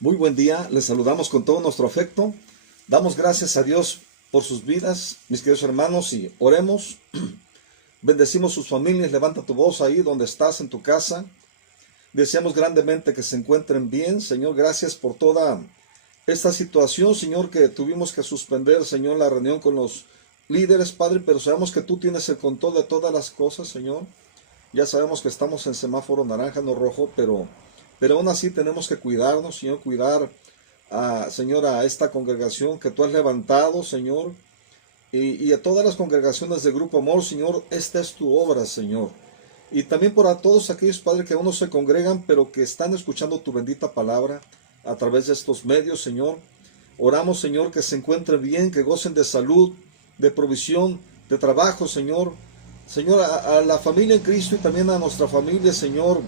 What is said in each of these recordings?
Muy buen día, les saludamos con todo nuestro afecto. Damos gracias a Dios por sus vidas, mis queridos hermanos, y oremos. Bendecimos sus familias, levanta tu voz ahí donde estás en tu casa. Deseamos grandemente que se encuentren bien. Señor, gracias por toda esta situación, Señor, que tuvimos que suspender, Señor, la reunión con los líderes, Padre, pero sabemos que tú tienes el control de todas las cosas, Señor. Ya sabemos que estamos en semáforo naranja, no rojo, pero aún así tenemos que cuidarnos, Señor, cuidar Señor, a esta congregación que tú has levantado, Señor, y a todas las congregaciones de Grupo Amor, Señor. Esta es tu obra, Señor. Y también por a todos aquellos, Padre, que aún no se congregan, pero que están escuchando tu bendita palabra a través de estos medios, Señor. Oramos, Señor, que se encuentren bien, que gocen de salud, de provisión, de trabajo, Señor. Señor, a la familia en Cristo y también a nuestra familia, Señor,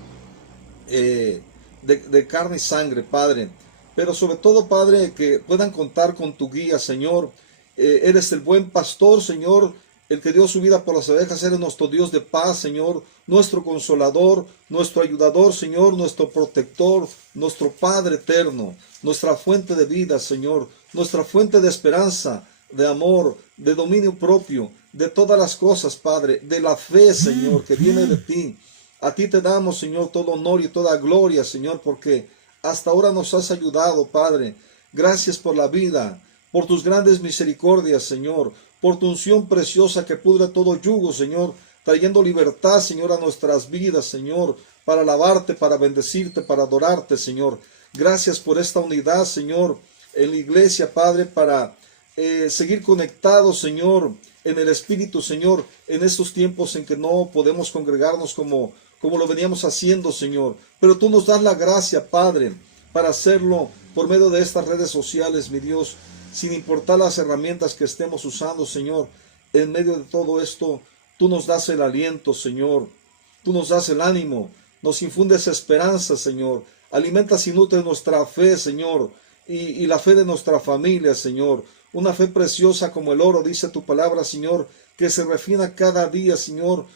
de carne y sangre, Padre. Pero sobre todo, Padre, que puedan contar con tu guía, Señor. Eres el buen pastor, Señor, el que dio su vida por las ovejas. Eres nuestro Dios de paz, Señor, nuestro consolador, nuestro ayudador, Señor, nuestro protector, nuestro Padre eterno, nuestra fuente de vida, Señor, nuestra fuente de esperanza, de amor, de dominio propio, de todas las cosas, Padre, de la fe, Señor, que viene de ti. A ti te damos, Señor, todo honor y toda gloria, Señor, porque hasta ahora nos has ayudado, Padre. Gracias por la vida, por tus grandes misericordias, Señor, por tu unción preciosa que pudre todo yugo, Señor, trayendo libertad, Señor, a nuestras vidas, Señor, para alabarte, para bendecirte, para adorarte, Señor. Gracias por esta unidad, Señor, en la iglesia, Padre, para seguir conectados, Señor, en el Espíritu, Señor, en estos tiempos en que no podemos congregarnos como lo veníamos haciendo, Señor. Pero tú nos das la gracia, Padre, para hacerlo por medio de estas redes sociales, mi Dios, sin importar las herramientas que estemos usando, Señor. En medio de todo esto, tú nos das el aliento, Señor. Tú nos das el ánimo, nos infundes esperanza, Señor. Alimentas y nutres nuestra fe, Señor, y la fe de nuestra familia, Señor. Una fe preciosa como el oro, dice tu palabra, Señor, que se refina cada día, Señor.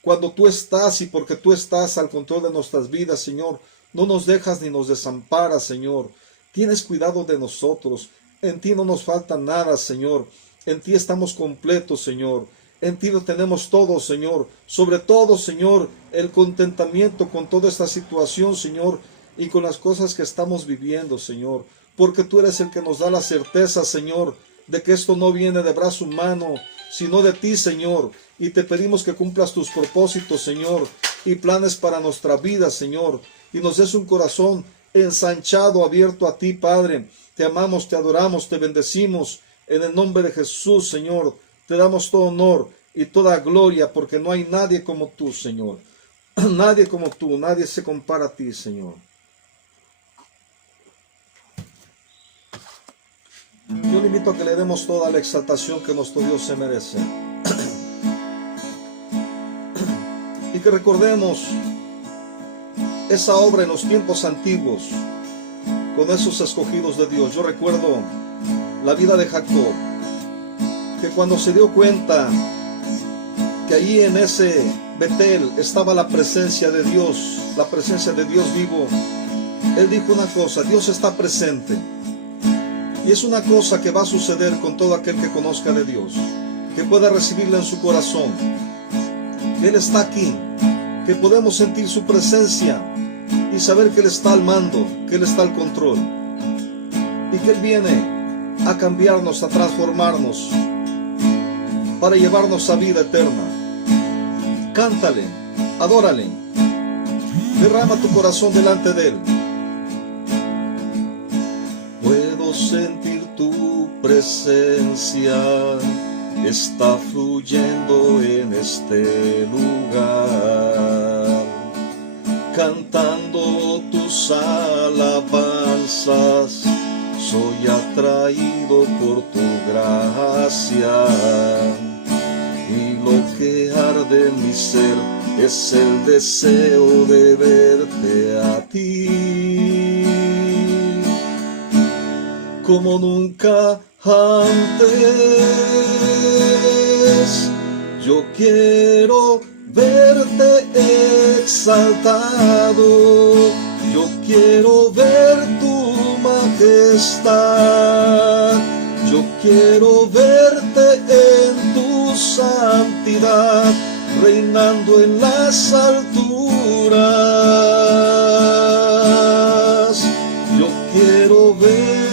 Cuando tú estás y porque tú estás al control de nuestras vidas, Señor, no nos dejas ni nos desamparas, Señor. Tienes cuidado de nosotros. En ti no nos falta nada, Señor. En ti estamos completos, Señor. En ti lo tenemos todo, Señor. Sobre todo, Señor, el contentamiento con toda esta situación, Señor, y con las cosas que estamos viviendo, Señor. Porque tú eres el que nos da la certeza, Señor, de que esto no viene de brazo humano, sino de ti, Señor. Y te pedimos que cumplas tus propósitos, Señor, y planes para nuestra vida, Señor. Y nos des un corazón ensanchado, abierto a ti, Padre. Te amamos, te adoramos, te bendecimos. En el nombre de Jesús, Señor, te damos todo honor y toda gloria, porque no hay nadie como tú, Señor. Nadie como tú, nadie se compara a ti, Señor. Yo le invito a que le demos toda la exaltación que nuestro Dios se merece. Y que recordemos esa obra en los tiempos antiguos, con esos escogidos de Dios. Yo recuerdo la vida de Jacob, que cuando se dio cuenta que allí en ese Betel estaba la presencia de Dios vivo, él dijo una cosa: Dios está presente. Y es una cosa que va a suceder con todo aquel que conozca de Dios, que pueda recibirla en su corazón, que Él está aquí, que podemos sentir su presencia y saber que Él está al mando, que Él está al control, y que Él viene a cambiarnos, a transformarnos, para llevarnos a vida eterna. Cántale, adórale, derrama tu corazón delante de Él. Sentir tu presencia, está fluyendo en este lugar, cantando tus alabanzas, soy atraído por tu gracia, y lo que arde en mi ser es el deseo de verte a ti. Como nunca antes, yo quiero verte exaltado, yo quiero ver tu majestad. Yo quiero verte en tu santidad, reinando en las alturas. Yo quiero verte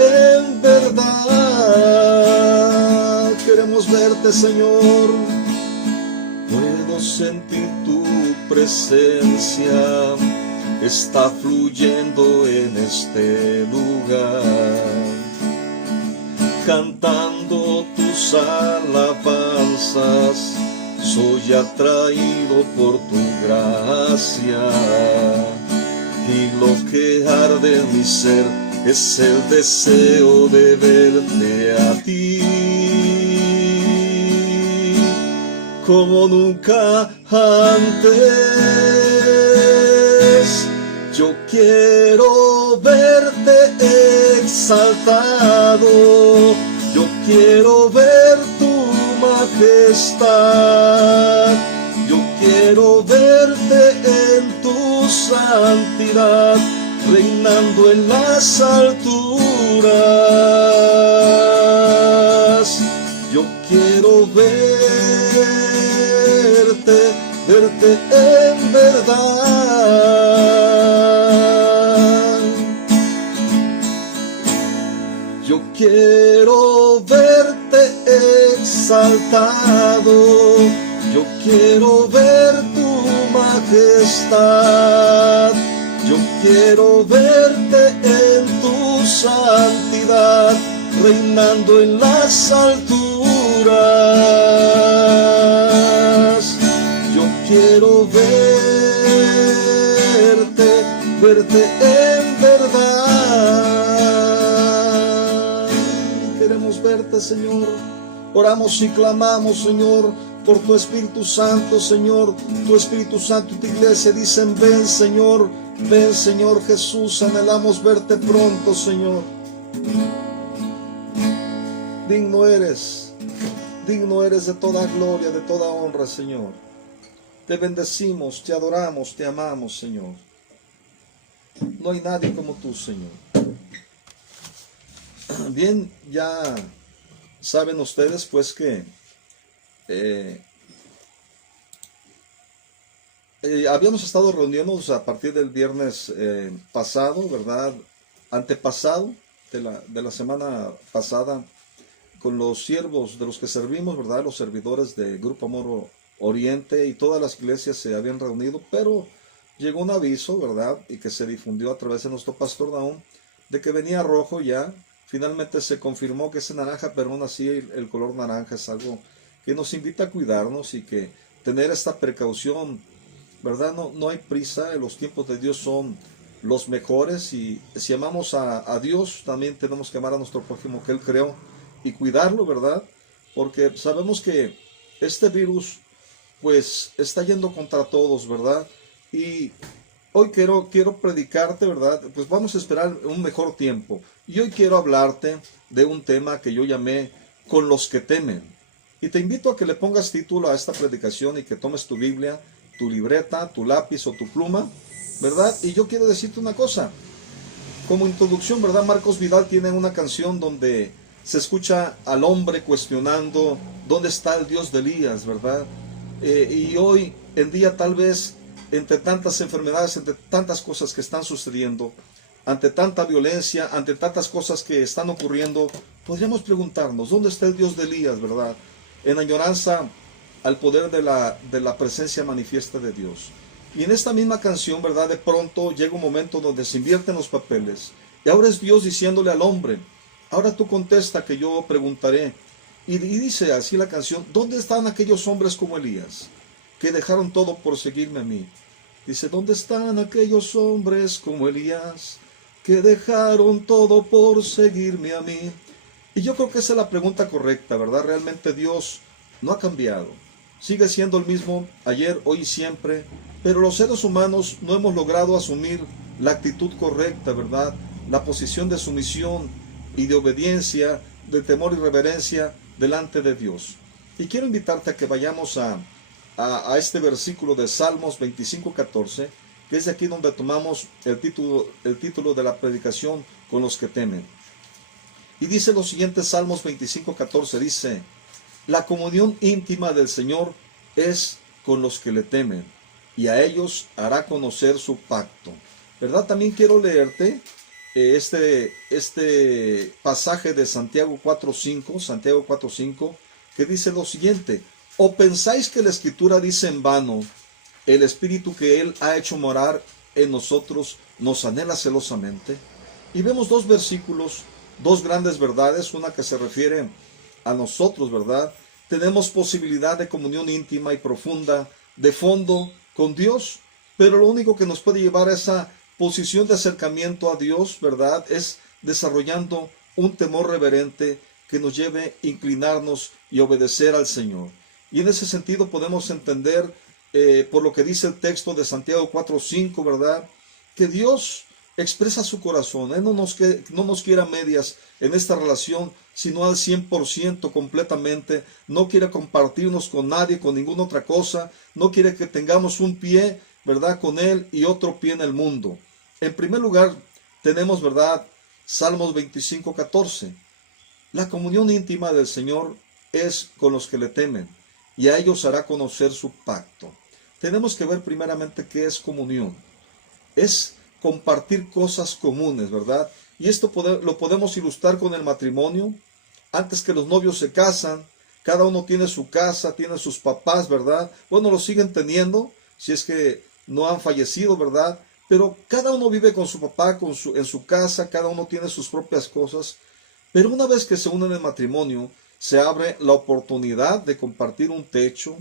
en verdad. Queremos verte, Señor. Puedo sentir tu presencia, está fluyendo en este lugar, cantando tus alabanzas. Soy atraído por tu gracia, y lo que arde en mi ser es el deseo de verte a ti, como nunca antes. Yo quiero verte exaltado, yo quiero ver tu majestad, yo quiero verte en tu santidad, reinando en las alturas. Yo quiero verte en verdad. Yo quiero verte exaltado, yo quiero ver tu majestad, yo quiero verte en tu santidad, reinando en las alturas. Yo quiero verte en verdad. Queremos verte, Señor. Oramos y clamamos, Señor, por tu Espíritu Santo, Señor. Tu Espíritu Santo y tu iglesia dicen: ven, Señor. Ven, Señor Jesús. Anhelamos verte pronto, Señor. Digno eres de toda gloria, de toda honra, Señor. Te bendecimos, te adoramos, te amamos, Señor. No hay nadie como tú, Señor. Bien, ya saben ustedes pues que habíamos estado reuniéndonos a partir del viernes pasado, ¿verdad? Antepasado de la semana pasada, con los siervos de los que servimos, ¿verdad? Los servidores de Grupo Amor Oriente, y todas las iglesias se habían reunido, pero llegó un aviso, ¿verdad? Y que se difundió a través de nuestro pastor Nahum, de que venía rojo ya. Finalmente se confirmó que ese naranja, pero aún así el color naranja es algo que nos invita a cuidarnos y que tener esta precaución, ¿verdad? No hay prisa, los tiempos de Dios son los mejores, y si amamos a Dios, también tenemos que amar a nuestro prójimo que Él creó y cuidarlo, ¿verdad? Porque sabemos que este virus pues está yendo contra todos, ¿verdad? Y hoy quiero predicarte, ¿verdad? Pues vamos a esperar un mejor tiempo. Y hoy quiero hablarte de un tema que yo llamé con los que temen. Y te invito a que le pongas título a esta predicación y que tomes tu Biblia, tu libreta, tu lápiz o tu pluma, ¿verdad? Y yo quiero decirte una cosa. Como introducción, ¿verdad? Marcos Vidal tiene una canción donde se escucha al hombre cuestionando dónde está el Dios de Elías, ¿verdad? Y hoy en día, tal vez, entre tantas enfermedades, entre tantas cosas que están sucediendo, ante tanta violencia, ante tantas cosas que están ocurriendo, podríamos preguntarnos, ¿dónde está el Dios de Elías, verdad? En añoranza al poder de la presencia manifiesta de Dios. Y en esta misma canción, ¿verdad? De pronto llega un momento donde se invierten los papeles. Y ahora es Dios diciéndole al hombre: ahora tú contesta que yo preguntaré. Y dice así la canción: ¿dónde están aquellos hombres como Elías, que dejaron todo por seguirme a mí? Dice: ¿dónde están aquellos hombres como Elías, que dejaron todo por seguirme a mí? Y yo creo que esa es la pregunta correcta, ¿verdad? Realmente Dios no ha cambiado. Sigue siendo el mismo ayer, hoy y siempre. Pero los seres humanos no hemos logrado asumir la actitud correcta, ¿verdad? La posición de sumisión y de obediencia, de temor y reverencia delante de Dios. Y quiero invitarte a que vayamos a este versículo de Salmos 25:14, que es de aquí donde tomamos el título de la predicación, con los que temen. Y dice los siguientes Salmos 25:14, dice: la comunión íntima del Señor es con los que le temen, y a ellos hará conocer su pacto. ¿Verdad? También quiero leerte este pasaje de Santiago 4:5, que dice lo siguiente: ¿o pensáis que la Escritura dice en vano, el Espíritu que Él ha hecho morar en nosotros nos anhela celosamente? Y vemos dos versículos, dos grandes verdades, una que se refiere a nosotros, ¿verdad? Tenemos posibilidad de comunión íntima y profunda, de fondo, con Dios, pero lo único que nos puede llevar a esa posición de acercamiento a Dios, ¿verdad?, es desarrollando un temor reverente que nos lleve a inclinarnos y obedecer al Señor. Y en ese sentido podemos entender, por lo que dice el texto de Santiago 4:5, ¿verdad?, que Dios expresa su corazón. Él no nos quiere a medias en esta relación, sino al 100%, completamente. No quiere compartirnos con nadie, con ninguna otra cosa. No quiere que tengamos un pie, ¿verdad?, con Él y otro pie en el mundo. En primer lugar, tenemos, ¿verdad?, Salmos 25:14. La comunión íntima del Señor es con los que le temen, y a ellos hará conocer su pacto. Tenemos que ver primeramente qué es comunión. Es compartir cosas comunes, ¿verdad? Y esto lo podemos ilustrar con el matrimonio. Antes que los novios se casan, cada uno tiene su casa, tiene sus papás, ¿verdad? Bueno, los siguen teniendo, si es que no han fallecido, ¿verdad? Pero cada uno vive con su papá, en su casa, cada uno tiene sus propias cosas. Pero una vez que se unen en matrimonio, se abre la oportunidad de compartir un techo,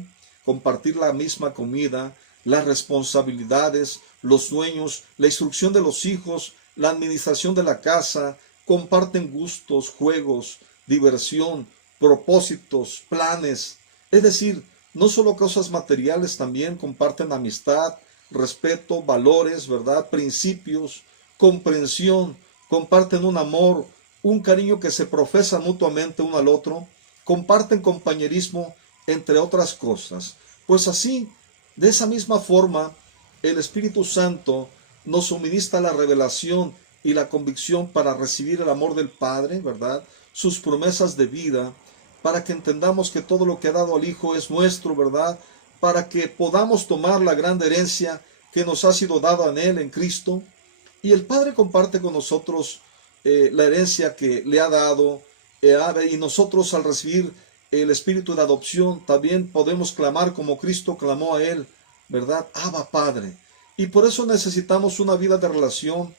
compartir la misma comida, las responsabilidades, los sueños, la instrucción de los hijos, la administración de la casa. Comparten gustos, juegos, diversión, propósitos, planes. Es decir, no solo cosas materiales, también comparten amistad, respeto, valores, ¿verdad?, principios, comprensión, comparten un amor, un cariño que se profesa mutuamente uno al otro, comparten compañerismo, entre otras cosas. Pues así, de esa misma forma, el Espíritu Santo nos suministra la revelación y la convicción para recibir el amor del Padre, ¿verdad?, sus promesas de vida, para que entendamos que todo lo que ha dado al Hijo es nuestro, ¿verdad?, para que podamos tomar la gran herencia que nos ha sido dada en Él, en Cristo. Y el Padre comparte con nosotros la herencia que le ha dado, y nosotros, al recibir el Espíritu de adopción, también podemos clamar como Cristo clamó a Él, ¿verdad? Abba, Padre. Y por eso necesitamos una vida de relación,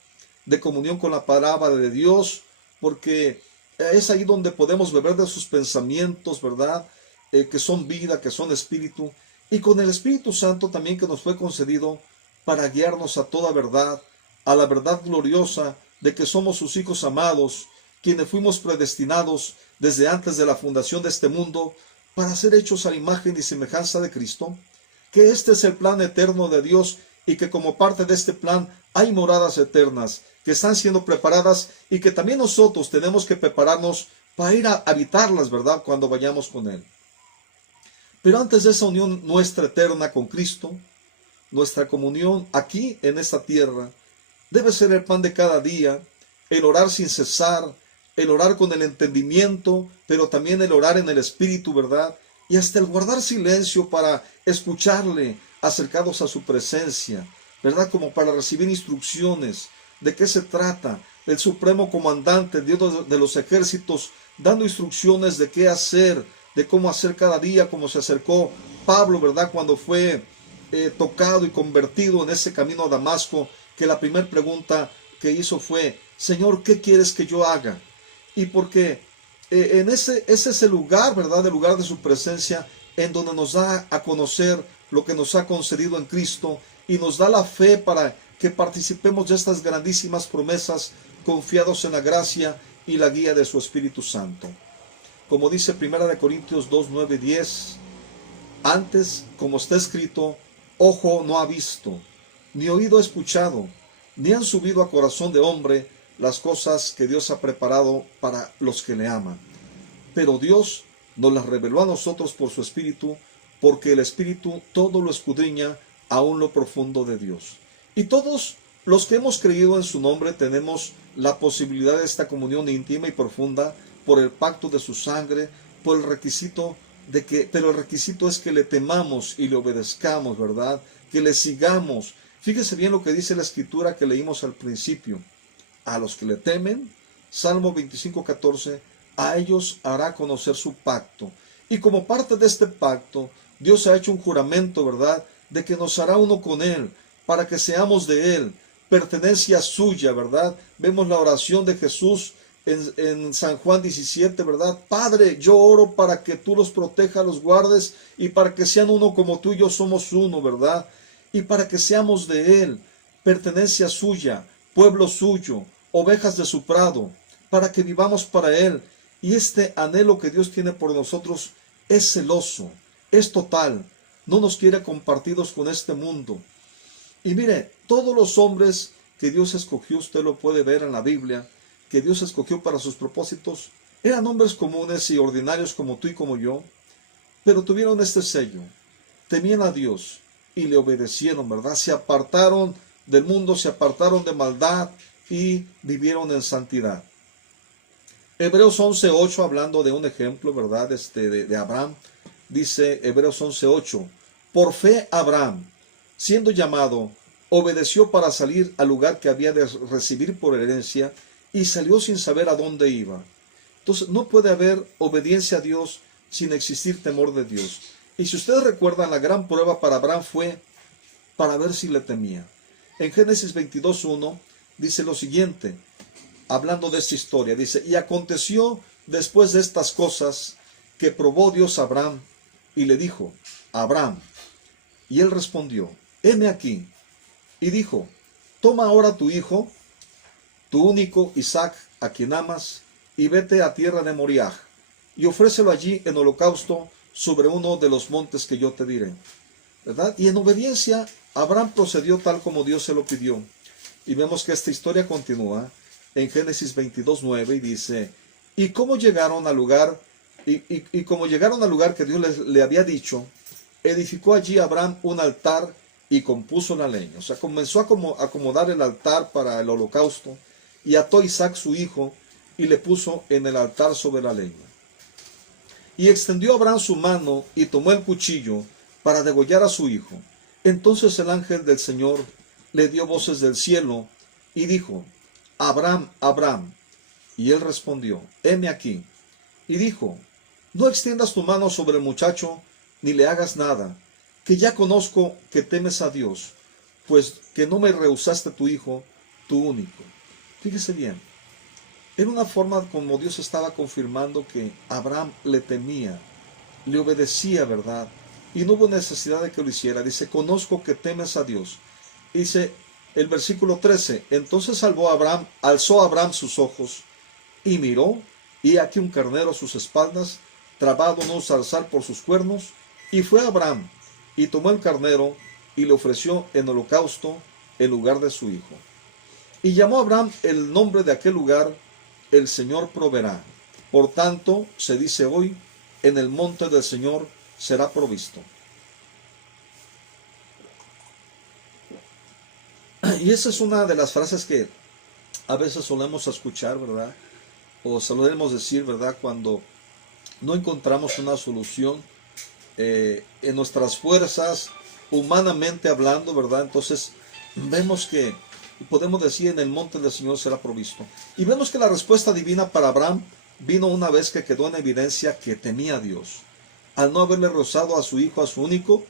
de comunión con la palabra de Dios, porque es ahí donde podemos beber de sus pensamientos, ¿verdad?, que son vida, que son espíritu, y con el Espíritu Santo también, que nos fue concedido para guiarnos a toda verdad, a la verdad gloriosa de que somos sus hijos amados, quienes fuimos predestinados desde antes de la fundación de este mundo para ser hechos a la imagen y semejanza de Cristo, que este es el plan eterno de Dios, y que como parte de este plan hay moradas eternas que están siendo preparadas, y que también nosotros tenemos que prepararnos para ir a habitarlas, ¿verdad?, cuando vayamos con Él. Pero antes de esa unión nuestra eterna con Cristo, nuestra comunión aquí en esta tierra debe ser el pan de cada día, el orar sin cesar, el orar con el entendimiento, pero también el orar en el Espíritu, ¿verdad?, y hasta el guardar silencio para escucharle, acercados a su presencia, ¿verdad?, como para recibir instrucciones. ¿De qué se trata? El supremo comandante, Dios de los ejércitos, dando instrucciones de qué hacer, de cómo hacer cada día, como se acercó Pablo, ¿verdad?, cuando fue tocado y convertido en ese camino a Damasco, que la primera pregunta que hizo fue: Señor, ¿qué quieres que yo haga? Y porque ese es el lugar, ¿verdad?, el lugar de su presencia, en donde nos da a conocer lo que nos ha concedido en Cristo, y nos da la fe para que participemos de estas grandísimas promesas, confiados en la gracia y la guía de su Espíritu Santo. Como dice 1 Corintios 2, 9, 10, antes, como está escrito, ojo no ha visto, ni oído ha escuchado, ni han subido a corazón de hombre las cosas que Dios ha preparado para los que le aman. Pero Dios nos las reveló a nosotros por su Espíritu, porque el Espíritu todo lo escudriña, aún lo profundo de Dios. Y todos los que hemos creído en su nombre tenemos la posibilidad de esta comunión íntima y profunda por el pacto de su sangre, por el requisito pero el requisito es que le temamos y le obedezcamos, ¿verdad? Que le sigamos. Fíjese bien lo que dice la escritura que leímos al principio. A los que le temen, Salmo 25:14, a ellos hará conocer su pacto. Y como parte de este pacto, Dios ha hecho un juramento, ¿verdad?, de que nos hará uno con Él, para que seamos de Él, pertenencia suya, ¿verdad? Vemos la oración de Jesús en San Juan 17, ¿verdad? Padre, yo oro para que tú los protejas, los guardes, y para que sean uno como tú y yo somos uno, ¿verdad? Y para que seamos de Él, pertenencia suya, pueblo suyo, ovejas de su prado, para que vivamos para Él. Y este anhelo que Dios tiene por nosotros es celoso, es total, no nos quiere compartidos con este mundo. Y mire, todos los hombres que Dios escogió, usted lo puede ver en la Biblia, que Dios escogió para sus propósitos, eran hombres comunes y ordinarios como tú y como yo, pero tuvieron este sello, temían a Dios y le obedecieron, ¿verdad? Se apartaron del mundo, se apartaron de maldad y vivieron en santidad. Hebreos 11:8, hablando de un ejemplo, ¿verdad? De Abraham, dice Hebreos 11:8, por fe Abraham, siendo llamado, obedeció para salir al lugar que había de recibir por herencia y salió sin saber a dónde iba. Entonces no puede haber obediencia a Dios sin existir temor de Dios. Y si ustedes recuerdan, la gran prueba para Abraham fue para ver si le temía. En Génesis 22:1 dice lo siguiente, hablando de esta historia, dice, y aconteció después de estas cosas que probó Dios a Abraham y le dijo, Abraham, y él respondió, heme aquí. Y dijo, toma ahora tu hijo, tu único Isaac, a quien amas, y vete a tierra de Moriah, y ofrécelo allí en holocausto sobre uno de los montes que yo te diré. ¿Verdad? Y en obediencia, Abraham procedió tal como Dios se lo pidió. Y vemos que esta historia continúa en Génesis 22:9 y dice, y como llegaron al lugar, como llegaron al lugar que Dios le había dicho, edificó allí Abraham un altar y compuso la leña. O sea, comenzó a acomodar el altar para el holocausto y ató a Isaac su hijo y le puso en el altar sobre la leña. Y extendió Abraham su mano y tomó el cuchillo para degollar a su hijo. Entonces el ángel del Señor le dio voces del cielo y dijo, Abraham, Abraham. Y él respondió, heme aquí. Y dijo, no extiendas tu mano sobre el muchacho, ni le hagas nada, que ya conozco que temes a Dios, pues que no me rehusaste tu hijo, tu único. Fíjese bien, era una forma como Dios estaba confirmando que Abraham le temía, le obedecía, ¿verdad? Y no hubo necesidad de que lo hiciera. Dice, conozco que temes a Dios. Dice el versículo 13, entonces alzó Abraham sus ojos y miró, y aquí un carnero a sus espaldas, trabado en un zarzal por sus cuernos, y fue Abraham, y tomó el carnero, y le ofreció en holocausto en lugar de su hijo. Y llamó Abraham el nombre de aquel lugar, el Señor proveerá. Por tanto, se dice hoy, en el monte del Señor será provisto. Y esa es una de las frases que a veces solemos escuchar, ¿verdad? O solemos decir, ¿verdad? Cuando no encontramos una solución en nuestras fuerzas, humanamente hablando, ¿verdad? Entonces vemos que podemos decir, en el monte del Señor será provisto. Y vemos que la respuesta divina para Abraham vino una vez que quedó en evidencia que temía a Dios, al no haberle rozado a su hijo, a su único.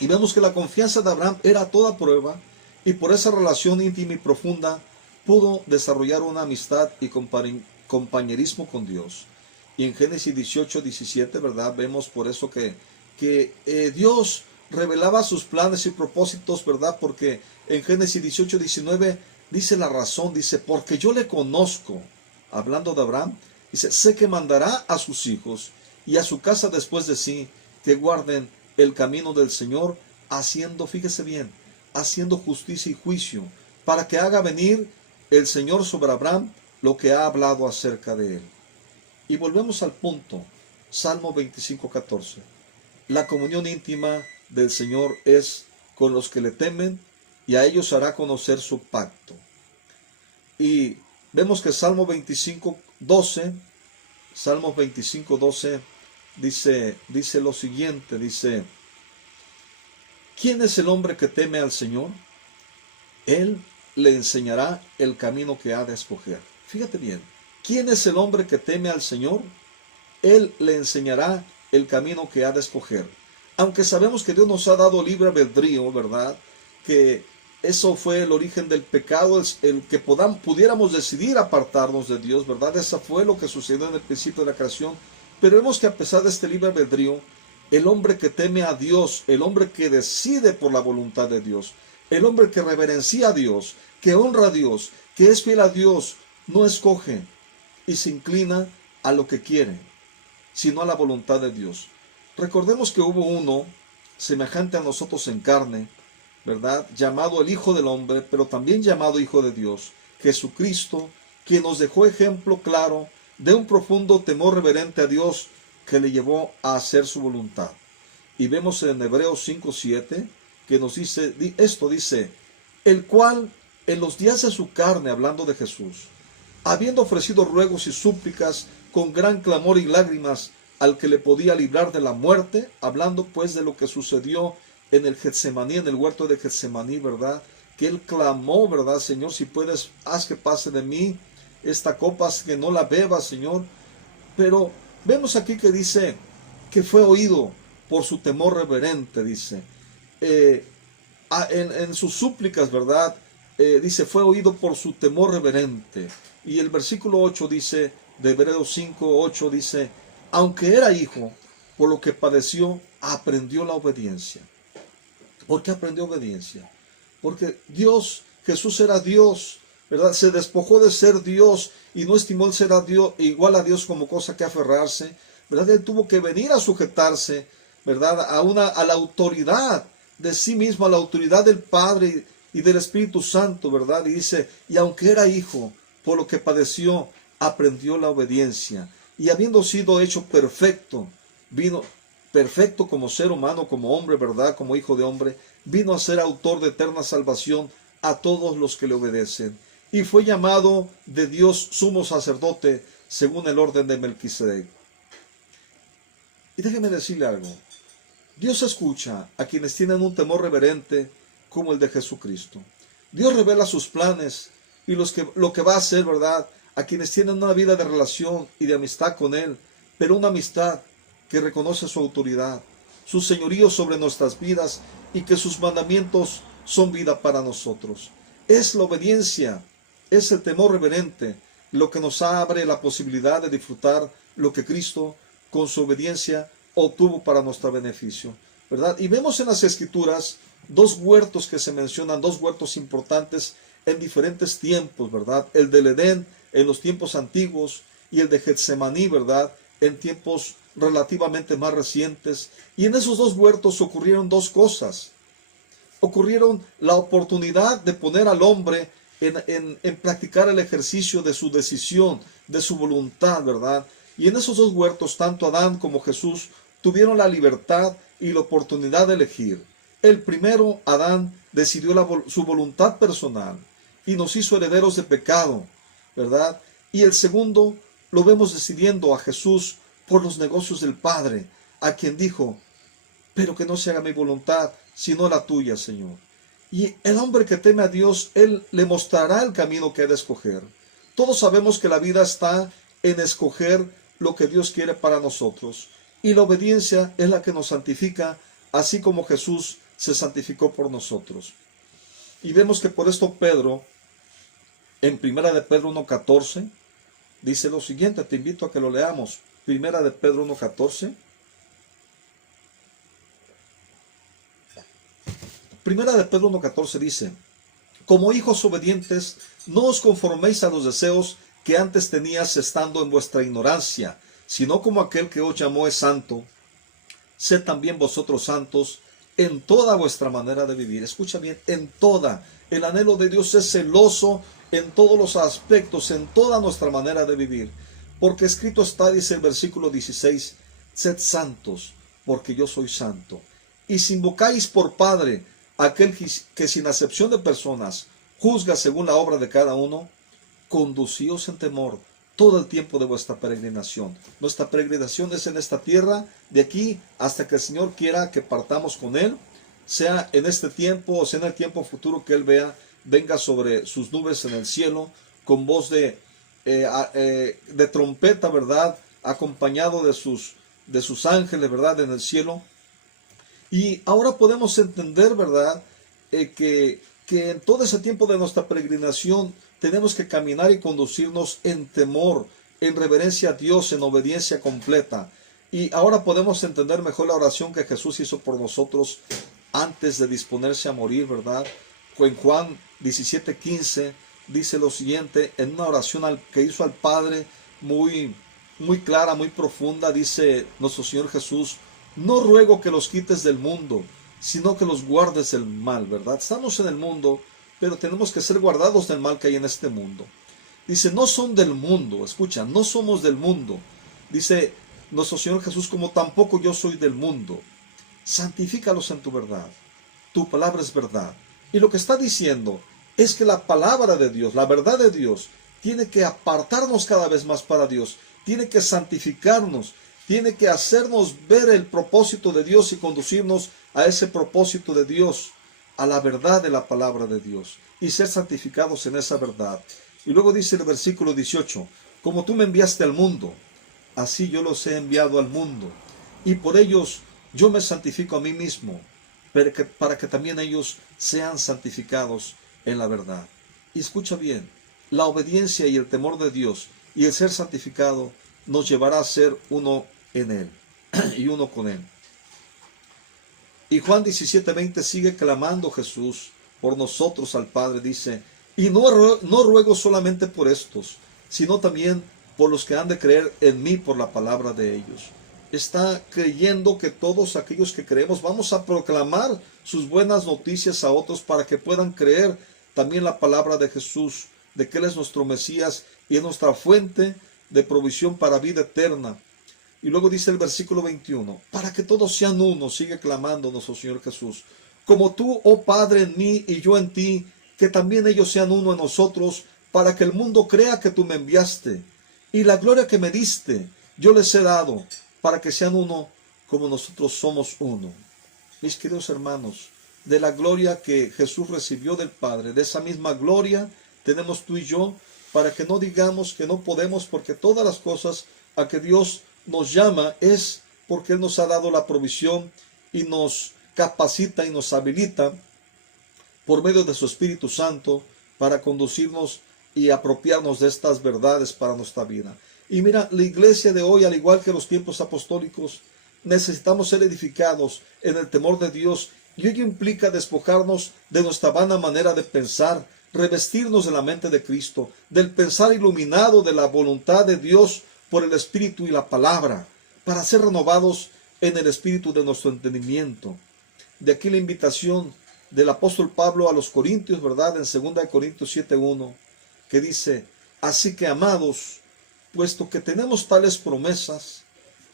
Y vemos que la confianza de Abraham era a toda prueba, y por esa relación íntima y profunda pudo desarrollar una amistad y compañerismo con Dios. Y en Génesis 18:17, ¿verdad? Vemos por eso que Dios revelaba sus planes y propósitos, ¿verdad? Porque en Génesis 18:19 dice la razón, dice, porque yo le conozco, hablando de Abraham, dice, sé que mandará a sus hijos y a su casa después de sí, que guarden el camino del Señor, haciendo, fíjese bien, haciendo justicia y juicio, para que haga venir el Señor sobre Abraham lo que ha hablado acerca de él. Y volvemos al punto, Salmo 25:14. La comunión íntima del Señor es con los que le temen y a ellos hará conocer su pacto. Y vemos que Salmo 25:12, Salmos 25:12 dice lo siguiente, dice: ¿quién es el hombre que teme al Señor? Él le enseñará el camino que ha de escoger. Fíjate bien, ¿quién es el hombre que teme al Señor? Él le enseñará el camino que ha de escoger. Aunque sabemos que Dios nos ha dado libre albedrío, ¿verdad? Que eso fue el origen del pecado, el que pudiéramos decidir apartarnos de Dios, ¿verdad? Eso fue lo que sucedió en el principio de la creación. Pero vemos que a pesar de este libre albedrío, el hombre que teme a Dios, el hombre que decide por la voluntad de Dios, el hombre que reverencia a Dios, que honra a Dios, que es fiel a Dios, no escoge y se inclina a lo que quiere, sino a la voluntad de Dios. Recordemos que hubo uno semejante a nosotros en carne, ¿verdad? Llamado el Hijo del Hombre, pero también llamado Hijo de Dios, Jesucristo, quien nos dejó ejemplo claro de un profundo temor reverente a Dios que le llevó a hacer su voluntad. Y vemos en Hebreos 5:7 que nos dice esto, dice: el cual en los días de su carne, hablando de Jesús, habiendo ofrecido ruegos y súplicas con gran clamor y lágrimas al que le podía librar de la muerte, hablando pues de lo que sucedió en el Getsemaní, en el huerto de Getsemaní, ¿verdad? Que él clamó, ¿verdad? Señor, si puedes, haz que pase de mí esta copa, que no la beba, Señor. Pero vemos aquí que dice que fue oído por su temor reverente, dice. En sus súplicas, ¿verdad? Dice, fue oído por su temor reverente. Y el versículo 8 dice, de Hebreos 5:8 dice: aunque era hijo, por lo que padeció, aprendió la obediencia. ¿Por qué aprendió obediencia? Porque Jesús era Dios, ¿verdad? Se despojó de ser Dios y no estimó el ser igual a Dios como cosa que aferrarse, ¿verdad? Él tuvo que venir a sujetarse, ¿verdad? A la autoridad de sí mismo, a la autoridad del Padre y del Espíritu Santo, ¿verdad? Y dice, y aunque era hijo, por lo que padeció, aprendió la obediencia. Y habiendo sido hecho perfecto, vino perfecto como ser humano, como hombre, ¿verdad? Como hijo de hombre, vino a ser autor de eterna salvación a todos los que le obedecen. Y fue llamado de Dios sumo sacerdote según el orden de Melquisedec. Y déjeme decirle algo. Dios escucha a quienes tienen un temor reverente como el de Jesucristo. Dios revela sus planes y lo que va a hacer, ¿verdad? A quienes tienen una vida de relación y de amistad con Él, pero una amistad que reconoce su autoridad, su señorío sobre nuestras vidas y que sus mandamientos son vida para nosotros. Es la obediencia, es el temor reverente lo que nos abre la posibilidad de disfrutar lo que Cristo con su obediencia obtuvo para nuestro beneficio, ¿verdad? Y vemos en las Escrituras dos huertos que se mencionan, dos huertos importantes en diferentes tiempos, ¿verdad? El del Edén en los tiempos antiguos y el de Getsemaní, ¿verdad? En tiempos relativamente más recientes. Y en esos dos huertos ocurrieron dos cosas. Ocurrieron la oportunidad de poner al hombre en practicar el ejercicio de su decisión, de su voluntad, ¿verdad? Y en esos dos huertos, tanto Adán como Jesús tuvieron la libertad y la oportunidad de elegir. El primero, Adán, decidió su voluntad personal y nos hizo herederos de pecado, ¿verdad? Y el segundo, lo vemos decidiendo a Jesús por los negocios del Padre, a quien dijo, pero que no se haga mi voluntad, sino la tuya, Señor. Y el hombre que teme a Dios, Él le mostrará el camino que ha de escoger. Todos sabemos que la vida está en escoger lo que Dios quiere para nosotros. Y la obediencia es la que nos santifica, así como Jesús se santificó por nosotros. Y vemos que por esto Pedro, en Primera de Pedro 1:14, dice lo siguiente, te invito a que lo leamos. Primera de Pedro 1:14. Primera de Pedro 1:14 dice, como hijos obedientes, no os conforméis a los deseos que antes tenías estando en vuestra ignorancia, sino como aquel que os llamó es santo, sed también vosotros santos en toda vuestra manera de vivir. Escucha bien, en toda. El anhelo de Dios es celoso en todos los aspectos, en toda nuestra manera de vivir. Porque escrito está, dice el versículo 16, sed santos, porque yo soy santo. Y si invocáis por Padre aquel que sin acepción de personas juzga según la obra de cada uno, conducíos en temor todo el tiempo de vuestra peregrinación. Nuestra peregrinación es en esta tierra, de aquí hasta que el Señor quiera que partamos con Él, sea en este tiempo o sea en el tiempo futuro que Él venga sobre sus nubes en el cielo, con voz de trompeta, ¿verdad? Acompañado de sus ángeles, ¿verdad? En el cielo. Y ahora podemos entender, ¿verdad? Que en todo ese tiempo de nuestra peregrinación tenemos que caminar y conducirnos en temor, en reverencia a Dios, en obediencia completa. Y ahora podemos entender mejor la oración que Jesús hizo por nosotros antes de disponerse a morir, ¿verdad? En Juan 17:15 dice lo siguiente, en una oración que hizo al Padre muy clara, muy profunda, dice nuestro Señor Jesús: no ruego que los quites del mundo, sino que los guardes del mal, ¿verdad? Estamos en el mundo, pero tenemos que ser guardados del mal que hay en este mundo. Dice, no son del mundo, escucha, no somos del mundo. Dice nuestro Señor Jesús, como tampoco yo soy del mundo. Santifícalos en tu verdad. Tu palabra es verdad. Y lo que está diciendo es que la palabra de Dios, la verdad de Dios, tiene que apartarnos cada vez más para Dios. Tiene que santificarnos. Tiene que hacernos ver el propósito de Dios y conducirnos a ese propósito de Dios, a la verdad de la palabra de Dios, y ser santificados en esa verdad. Y luego dice el versículo 18, como tú me enviaste al mundo, así yo los he enviado al mundo, y por ellos yo me santifico a mí mismo, para que también ellos sean santificados en la verdad. Y escucha bien, la obediencia y el temor de Dios y el ser santificado nos llevará a ser uno en Él y uno con Él. Y Juan 17:20 sigue clamando Jesús por nosotros al Padre, dice, y no ruego solamente por estos, sino también por los que han de creer en mí por la palabra de ellos. Está creyendo que todos aquellos que creemos vamos a proclamar sus buenas noticias a otros para que puedan creer también la palabra de Jesús, de que Él es nuestro Mesías y es nuestra fuente de provisión para vida eterna. Y luego dice el versículo 21, para que todos sean uno, sigue clamando nuestro Señor Jesús, como tú, oh Padre, en mí y yo en ti, que también ellos sean uno en nosotros, para que el mundo crea que tú me enviaste. Y la gloria que me diste, yo les he dado, para que sean uno como nosotros somos uno. Mis queridos hermanos, de la gloria que Jesús recibió del Padre, de esa misma gloria tenemos tú y yo, para que no digamos que no podemos, porque todas las cosas a que Dios nos llama es porque Él nos ha dado la provisión y nos capacita y nos habilita por medio de su Espíritu Santo para conducirnos y apropiarnos de estas verdades para nuestra vida. Y mira, la iglesia de hoy, al igual que los tiempos apostólicos, necesitamos ser edificados en el temor de Dios, y ello implica despojarnos de nuestra vana manera de pensar, revestirnos de la mente de Cristo, del pensar iluminado de la voluntad de Dios por el Espíritu y la palabra, para ser renovados en el espíritu de nuestro entendimiento. De aquí la invitación del apóstol Pablo a los Corintios, ¿verdad? En 2 Corintios 7:1, que dice, así que amados, puesto que tenemos tales promesas,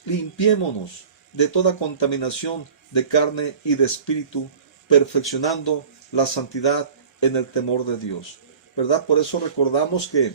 limpiémonos de toda contaminación de carne y de espíritu, perfeccionando la santidad en el temor de Dios. ¿Verdad? Por eso recordamos que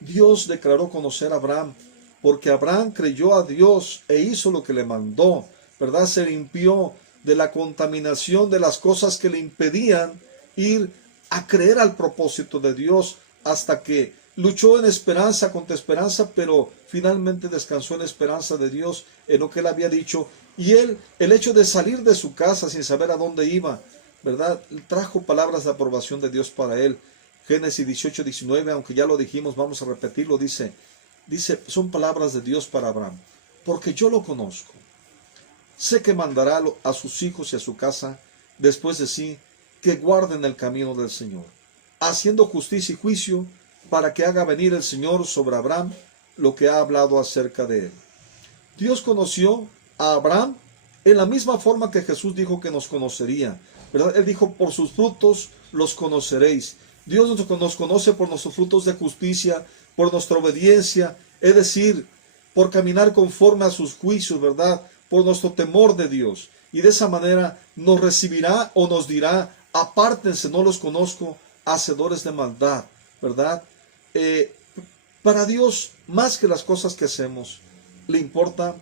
Dios declaró conocer a Abraham, porque Abraham creyó a Dios e hizo lo que le mandó, ¿verdad? Se limpió de la contaminación de las cosas que le impedían ir a creer al propósito de Dios, hasta que luchó en esperanza contra esperanza, pero finalmente descansó en esperanza de Dios, en lo que Él había dicho. Y el hecho de salir de su casa sin saber a dónde iba, ¿verdad? Trajo palabras de aprobación de Dios para él. Génesis 18:19, aunque ya lo dijimos, vamos a repetirlo, dice, son palabras de Dios para Abraham. Porque yo lo conozco. Sé que mandará a sus hijos y a su casa después de sí, que guarden el camino del Señor, haciendo justicia y juicio, para que haga venir el Señor sobre Abraham lo que ha hablado acerca de él. Dios conoció a Abraham en la misma forma que Jesús dijo que nos conocería, ¿verdad? Él dijo, por sus frutos los conoceréis. Dios nos conoce por nuestros frutos de justicia, por nuestra obediencia, es decir, por caminar conforme a sus juicios, ¿verdad? Por nuestro temor de Dios. Y de esa manera nos recibirá o nos dirá, apártense, no los conozco, hacedores de maldad, ¿verdad? Para Dios, más que las cosas que hacemos, le importa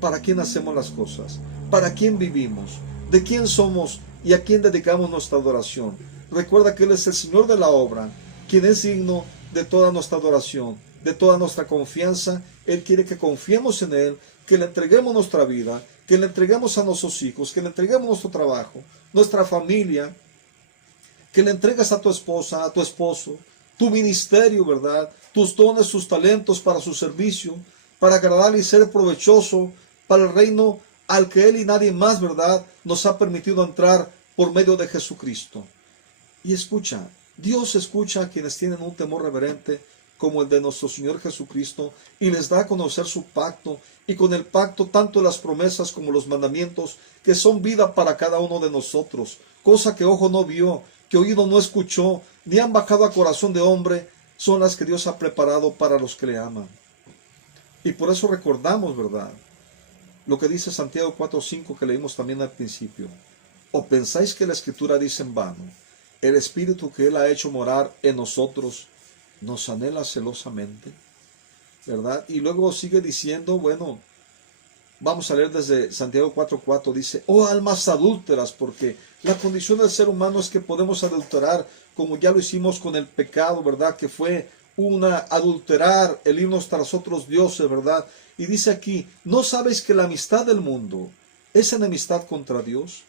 para quién hacemos las cosas, para quién vivimos, de quién somos y a quién dedicamos nuestra adoración. Recuerda que Él es el Señor de la obra, quien es digno de toda nuestra adoración, de toda nuestra confianza. Él quiere que confiemos en Él, que le entreguemos nuestra vida, que le entreguemos a nuestros hijos, que le entreguemos nuestro trabajo, nuestra familia, que le entregues a tu esposa, a tu esposo, tu ministerio, ¿verdad? Tus dones, tus talentos para su servicio, para agradar y ser provechoso para el reino al que Él y nadie más, ¿verdad?, nos ha permitido entrar por medio de Jesucristo. Y escucha, Dios escucha a quienes tienen un temor reverente como el de nuestro Señor Jesucristo y les da a conocer su pacto, y con el pacto tanto las promesas como los mandamientos que son vida para cada uno de nosotros, cosa que ojo no vio, que oído no escuchó, ni han bajado a corazón de hombre, son las que Dios ha preparado para los que le aman. Y por eso recordamos, ¿verdad?, lo que dice Santiago 4:5 que leímos también al principio. ¿O pensáis que la Escritura dice en vano, el Espíritu que Él ha hecho morar en nosotros nos anhela celosamente? ¿Verdad? Y luego sigue diciendo, bueno, vamos a leer desde Santiago 4:4, dice, oh almas adúlteras, porque la condición del ser humano es que podemos adulterar, como ya lo hicimos con el pecado, ¿verdad?, que fue adulterar, el irnos tras otros dioses, ¿verdad? Y dice aquí, ¿no sabéis que la amistad del mundo es enemistad contra Dios?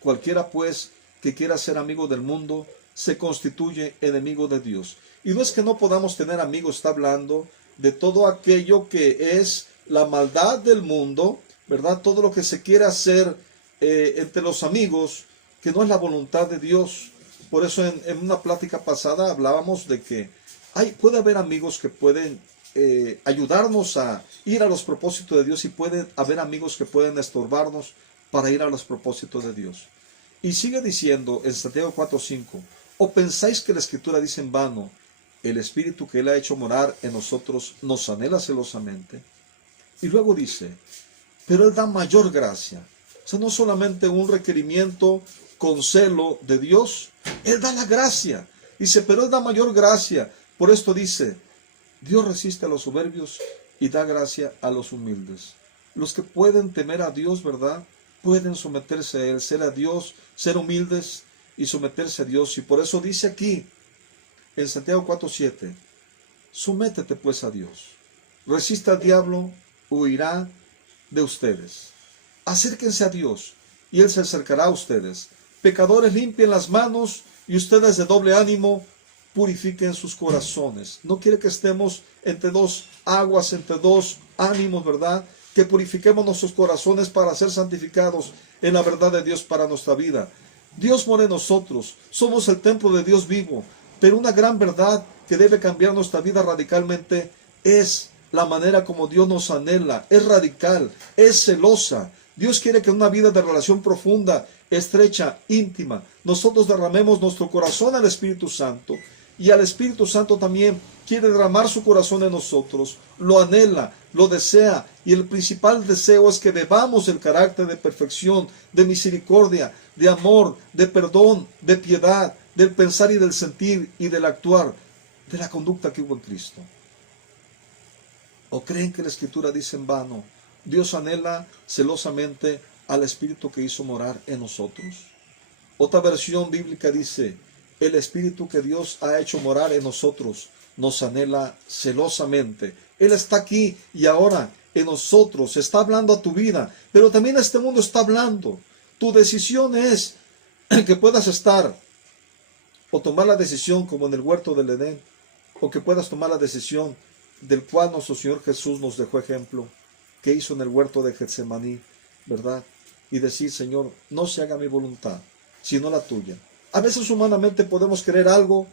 Cualquiera pues que quiera ser amigo del mundo se constituye enemigo de Dios. Y no es que no podamos tener amigos, está hablando de todo aquello que es la maldad del mundo, ¿verdad? Todo lo que se quiere hacer entre los amigos, que no es la voluntad de Dios. Por eso en una plática pasada hablábamos de que puede haber amigos que pueden ayudarnos a ir a los propósitos de Dios, y puede haber amigos que pueden estorbarnos para ir a los propósitos de Dios. Y sigue diciendo en Santiago 4:5, ¿o pensáis que la Escritura dice en vano, el Espíritu que Él ha hecho morar en nosotros nos anhela celosamente? Y luego dice, pero Él da mayor gracia. O sea, no solamente un requerimiento con celo de Dios, Él da la gracia. Dice, pero Él da mayor gracia. Por esto dice, Dios resiste a los soberbios y da gracia a los humildes. Los que pueden temer a Dios, ¿verdad?, pueden someterse a Él, ser a Dios, ser humildes y someterse a Dios. Y por eso dice aquí, en Santiago 4:7, sométete pues a Dios. Resista al diablo, huirá de ustedes. Acérquense a Dios y Él se acercará a ustedes. Pecadores, limpien las manos, y ustedes de doble ánimo, purifiquen sus corazones. No quiere que estemos entre dos aguas, entre dos ánimos, ¿verdad? Que purifiquemos nuestros corazones para ser santificados en la verdad de Dios para nuestra vida. Dios mora en nosotros, somos el templo de Dios vivo, pero una gran verdad que debe cambiar nuestra vida radicalmente es la manera como Dios nos anhela. Es radical, es celosa. Dios quiere que en una vida de relación profunda, estrecha, íntima, nosotros derramemos nuestro corazón al Espíritu Santo, y al Espíritu Santo también quiere derramar su corazón en nosotros. Lo anhela, lo desea, y el principal deseo es que bebamos el carácter de perfección, de misericordia, de amor, de perdón, de piedad, del pensar y del sentir y del actuar, de la conducta que hubo en Cristo. ¿O creen que la Escritura dice en vano, Dios anhela celosamente al Espíritu que hizo morar en nosotros? Otra versión bíblica dice, el Espíritu que Dios ha hecho morar en nosotros nos anhela celosamente. Él está aquí y ahora en nosotros, está hablando a tu vida, pero también este mundo está hablando. Tu decisión es que puedas estar o tomar la decisión como en el huerto del Edén, o que puedas tomar la decisión del cual nuestro Señor Jesús nos dejó ejemplo, que hizo en el huerto de Getsemaní, ¿verdad? Y decir, Señor, no se haga mi voluntad, sino la tuya. A veces humanamente podemos querer algo,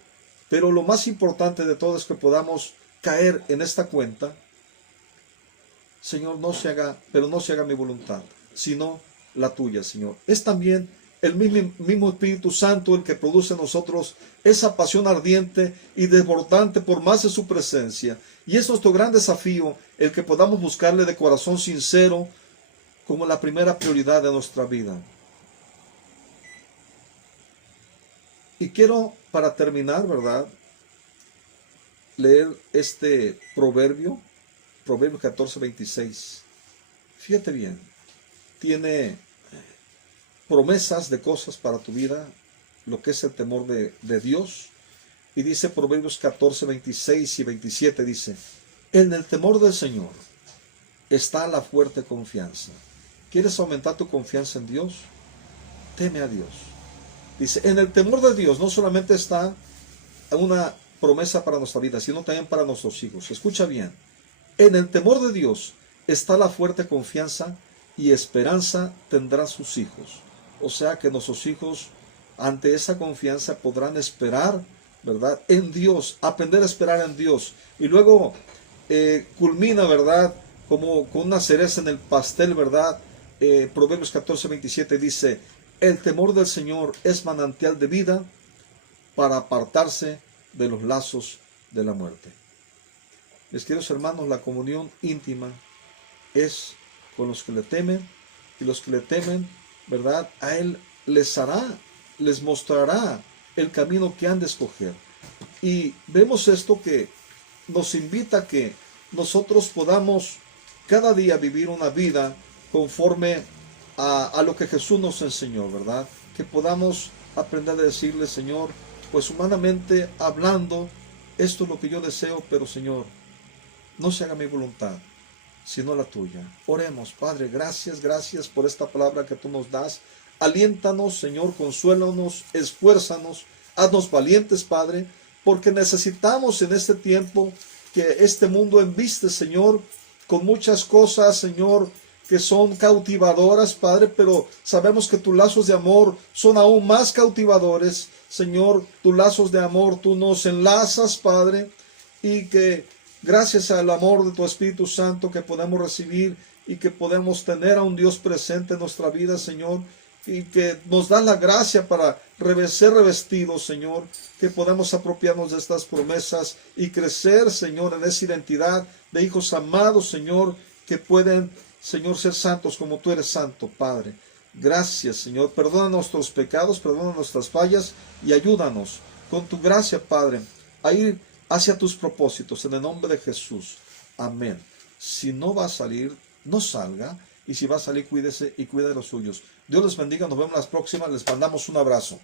pero lo más importante de todo es que podamos caer en esta cuenta. Señor, no se haga mi voluntad, sino la tuya, Señor. Es también el mismo Espíritu Santo el que produce en nosotros esa pasión ardiente y desbordante por más de su presencia. Y es nuestro gran desafío el que podamos buscarle de corazón sincero como la primera prioridad de nuestra vida. Y quiero, para terminar, ¿verdad?, leer este proverbio, Proverbio 14:26. Fíjate bien, tiene promesas de cosas para tu vida, lo que es el temor de Dios. Y dice Proverbios 14:26 y 27, dice, en el temor del Señor está la fuerte confianza. ¿Quieres aumentar tu confianza en Dios? Teme a Dios. Dice, en el temor de Dios no solamente está una promesa para nuestra vida, sino también para nuestros hijos. Escucha bien, en el temor de Dios está la fuerte confianza y esperanza tendrán sus hijos. O sea que nuestros hijos ante esa confianza podrán esperar, ¿verdad?, en Dios, aprender a esperar en Dios. Y luego culmina, ¿verdad?, como con una cereza en el pastel, ¿verdad? Proverbios 14:27 dice, el temor del Señor es manantial de vida para apartarse de los lazos de la muerte. Mis queridos hermanos, la comunión íntima es con los que le temen, y los que le temen, ¿verdad?, a Él les mostrará el camino que han de escoger. Y vemos esto que nos invita a que nosotros podamos cada día vivir una vida conforme a lo que Jesús nos enseñó, ¿verdad? Que podamos aprender a decirle, Señor, pues humanamente hablando, esto es lo que yo deseo, pero Señor, no se haga mi voluntad, sino la tuya. Oremos, Padre, gracias por esta palabra que tú nos das. Aliéntanos, Señor, consuélanos, esfuérzanos, haznos valientes, Padre, porque necesitamos en este tiempo que este mundo embiste, Señor, con muchas cosas, Señor, que son cautivadoras, Padre, pero sabemos que tus lazos de amor son aún más cautivadores. Señor, tus lazos de amor, tú nos enlazas, Padre, y que gracias al amor de tu Espíritu Santo que podemos recibir y que podemos tener a un Dios presente en nuestra vida, Señor, y que nos da la gracia para ser revestidos, Señor, que podemos apropiarnos de estas promesas y crecer, Señor, en esa identidad de hijos amados, Señor, que pueden, Señor, ser santos como tú eres santo, Padre. Gracias, Señor. Perdona nuestros pecados, perdona nuestras fallas y ayúdanos con tu gracia, Padre, a ir hacia tus propósitos en el nombre de Jesús. Amén. Si no va a salir, no salga. Y si va a salir, cuídese y cuide de los suyos. Dios les bendiga. Nos vemos la próxima. Les mandamos un abrazo.